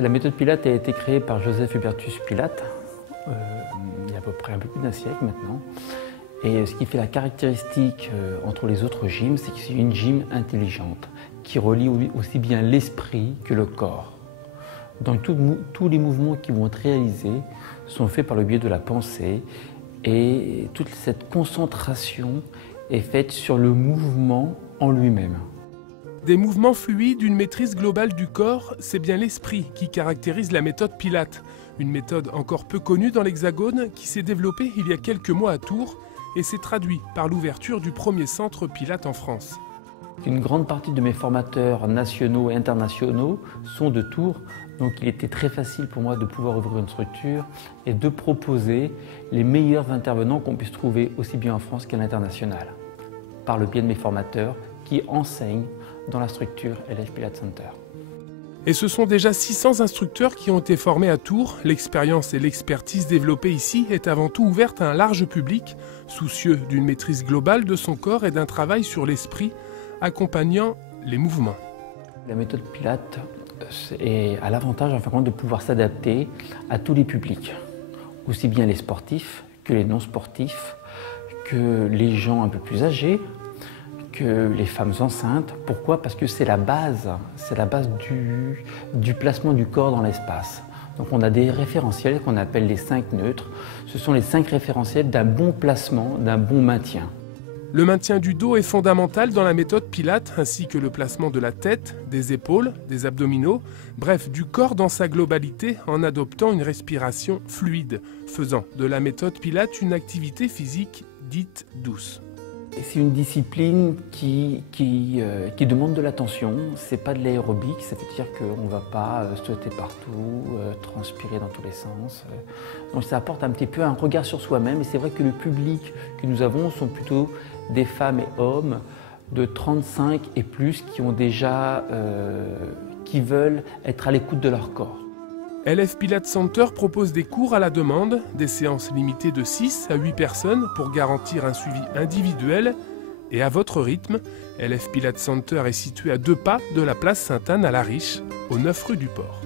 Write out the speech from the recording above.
La méthode Pilates a été créée par Joseph Hubertus Pilates, il y a à peu près un peu plus d'un siècle maintenant. Et ce qui fait la caractéristique entre les autres gyms, c'est que c'est une gym intelligente, qui relie aussi bien l'esprit que le corps. Donc tous les mouvements qui vont être réalisés sont faits par le biais de la pensée, et toute cette concentration est faite sur le mouvement en lui-même. Des mouvements fluides, une maîtrise globale du corps, c'est bien l'esprit qui caractérise la méthode Pilates. Une méthode encore peu connue dans l'Hexagone qui s'est développée il y a quelques mois à Tours et s'est traduite par l'ouverture du premier centre Pilates en France. Une grande partie de mes formateurs nationaux et internationaux sont de Tours, donc il était très facile pour moi de pouvoir ouvrir une structure et de proposer les meilleurs intervenants qu'on puisse trouver aussi bien en France qu'à l'international, par le biais de mes formateurs qui enseignent dans la structure LF Pilates Center. Et ce sont déjà 600 instructeurs qui ont été formés à Tours. L'expérience et l'expertise développée ici est avant tout ouverte à un large public, soucieux d'une maîtrise globale de son corps et d'un travail sur l'esprit, accompagnant les mouvements. La méthode Pilates a l'avantage en fin de compte de pouvoir s'adapter à tous les publics, aussi bien les sportifs que les non-sportifs, que les gens un peu plus âgés, que les femmes enceintes. Pourquoi? Parce que c'est la base du placement du corps dans l'espace. Donc on a des référentiels qu'on appelle les 5 neutres. Ce sont les 5 référentiels d'un bon placement, d'un bon maintien. Le maintien du dos est fondamental dans la méthode Pilates, ainsi que le placement de la tête, des épaules, des abdominaux, bref, du corps dans sa globalité en adoptant une respiration fluide, faisant de la méthode Pilates une activité physique dite douce. C'est une discipline qui demande de l'attention. C'est pas de l'aérobic, ça veut dire qu'on ne va pas sauter partout, transpirer dans tous les sens. Donc ça apporte un petit peu un regard sur soi-même. Et c'est vrai que le public que nous avons sont plutôt des femmes et hommes de 35 et plus qui veulent être à l'écoute de leur corps. LF Pilates Center propose des cours à la demande, des séances limitées de 6 à 8 personnes pour garantir un suivi individuel et à votre rythme. LF Pilates Center est situé à 2 pas de la place Sainte-Anne à La Riche, au 9 rue du Port.